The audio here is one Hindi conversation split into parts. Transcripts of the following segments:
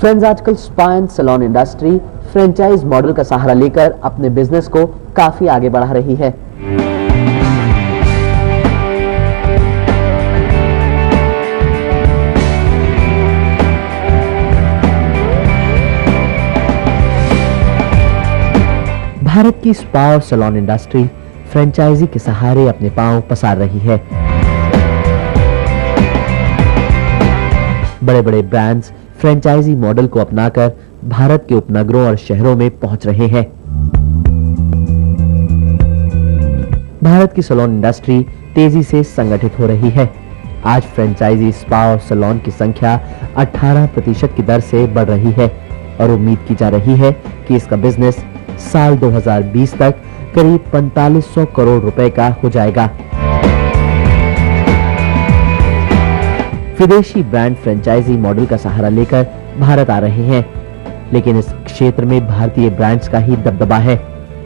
फ्रेंड्स, आजकल spa and salon industry franchise model का सहारा लेकर अपने बिजनेस को काफी आगे बढ़ा रही है। भारत की स्पा और सैलून इंडस्ट्री फ्रेंचाइजी के सहारे अपने पांव पसार रही है। बड़े बड़े ब्रांड्स फ्रेंचाइजी मॉडल को अपनाकर भारत के उपनगरों और शहरों में पहुंच रहे हैं। भारत की सैलून इंडस्ट्री तेजी से संगठित हो रही है। आज फ्रेंचाइजी स्पा और सैलून की संख्या 18% की दर से बढ़ रही है और उम्मीद की जा रही है कि इसका बिजनेस साल 2020 तक करीब 4500 करोड़ रुपए का हो जाएगा। विदेशी ब्रांड फ्रेंचाइजी मॉडल का सहारा लेकर भारत आ रहे हैं, लेकिन इस क्षेत्र में भारतीय ब्रांड्स का ही दबदबा है।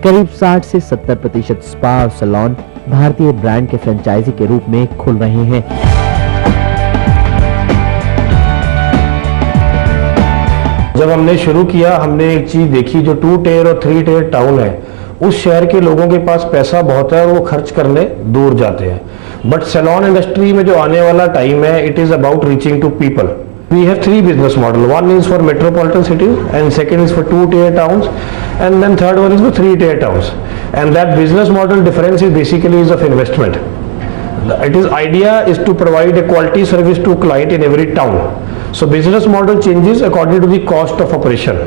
करीब 60 से 70% स्पा और सैलून भारतीय ब्रांड के फ्रेंचाइजी के रूप में खुल रहे हैं। जब हमने शुरू किया, हमने एक चीज देखी, जो 2 टियर और 3 टियर टाउन है, उस शहर के लोगों के पास पैसा बहुत है और वो खर्च करने दूर जाते हैं। बट सैलून इंडस्ट्री में जो आने वाला टाइम है, it is about reaching to people. We have 3 business model. One is for metropolitan cities and second is for 2 tier towns and then third one is for 3 tier towns. And that business model difference is basically is of investment. It is idea is to provide a quality service to client in every town. So business model changes according to the cost of operation.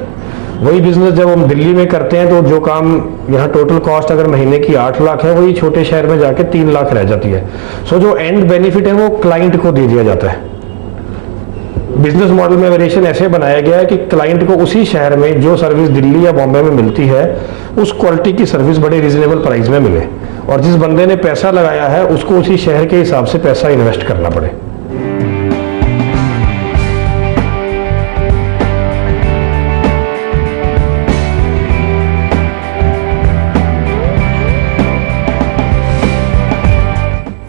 वही बिजनेस जब हम दिल्ली में करते हैं तो जो काम यहाँ टोटल कॉस्ट अगर महीने की 8 लाख है, वही छोटे शहर में जाके 3 लाख रह जाती है। सो जो एंड बेनिफिट है वो क्लाइंट को दे दिया जाता है। बिजनेस मॉडल में वेरिएशन ऐसे बनाया गया है कि क्लाइंट को उसी शहर में जो सर्विस दिल्ली या बॉम्बे में मिलती है, उस क्वालिटी की सर्विस बड़े रीजनेबल प्राइस में मिले, और जिस बंदे ने पैसा लगाया है उसको उसी शहर के हिसाब से पैसा इन्वेस्ट करना पड़े।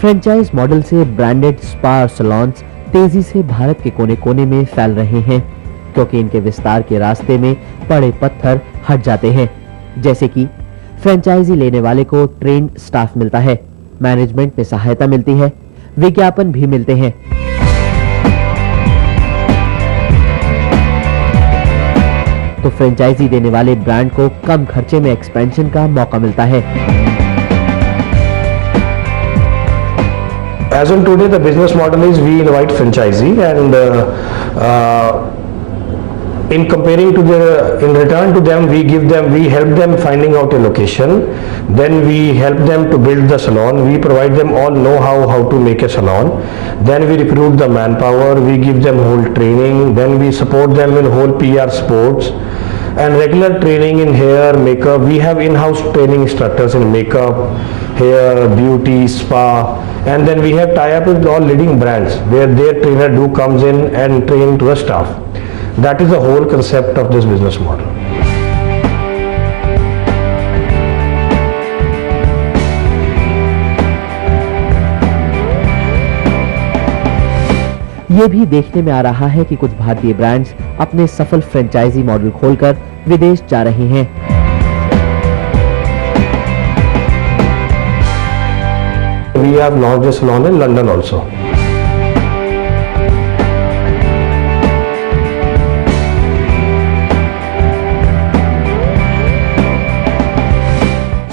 फ्रेंचाइज मॉडल से ब्रांडेड स्पा और सैलून्स तेजी से भारत के कोने कोने में फैल रहे हैं, क्योंकि इनके विस्तार के रास्ते में पड़े पत्थर हट जाते हैं। जैसे कि फ्रेंचाइजी लेने वाले को ट्रेन्ड स्टाफ मिलता है, मैनेजमेंट में सहायता मिलती है, विज्ञापन भी मिलते हैं। तो फ्रेंचाइजी देने वाले ब्रांड को कम खर्चे में एक्सपेंशन का मौका मिलता है। As on today, the business model is we invite franchisee and in return to them, we help them finding out a location. Then we help them to build the salon. We provide them all know-how how to make a salon. Then we recruit the manpower. We give them whole training. Then we support them in whole PR sports and regular training in hair, makeup. We have in-house training instructors in makeup, hair, beauty, spa. And then we have tie-up with all leading brands where their trainer comes in and train to the staff. That is the whole concept of this business model. ये भी देखने में आ रहा है कि कुछ भारतीय ब्रांड्स अपने सफल फ्रेंचाइजी मॉडल खोलकर विदेश जा रहे हैं। We have launched a salon in London also.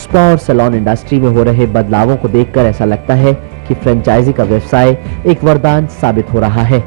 Spa और सैलून इंडस्ट्री में हो रहे बदलावों को देखकर ऐसा लगता है कि फ्रेंचाइजी का व्यवसाय एक वरदान साबित हो रहा है।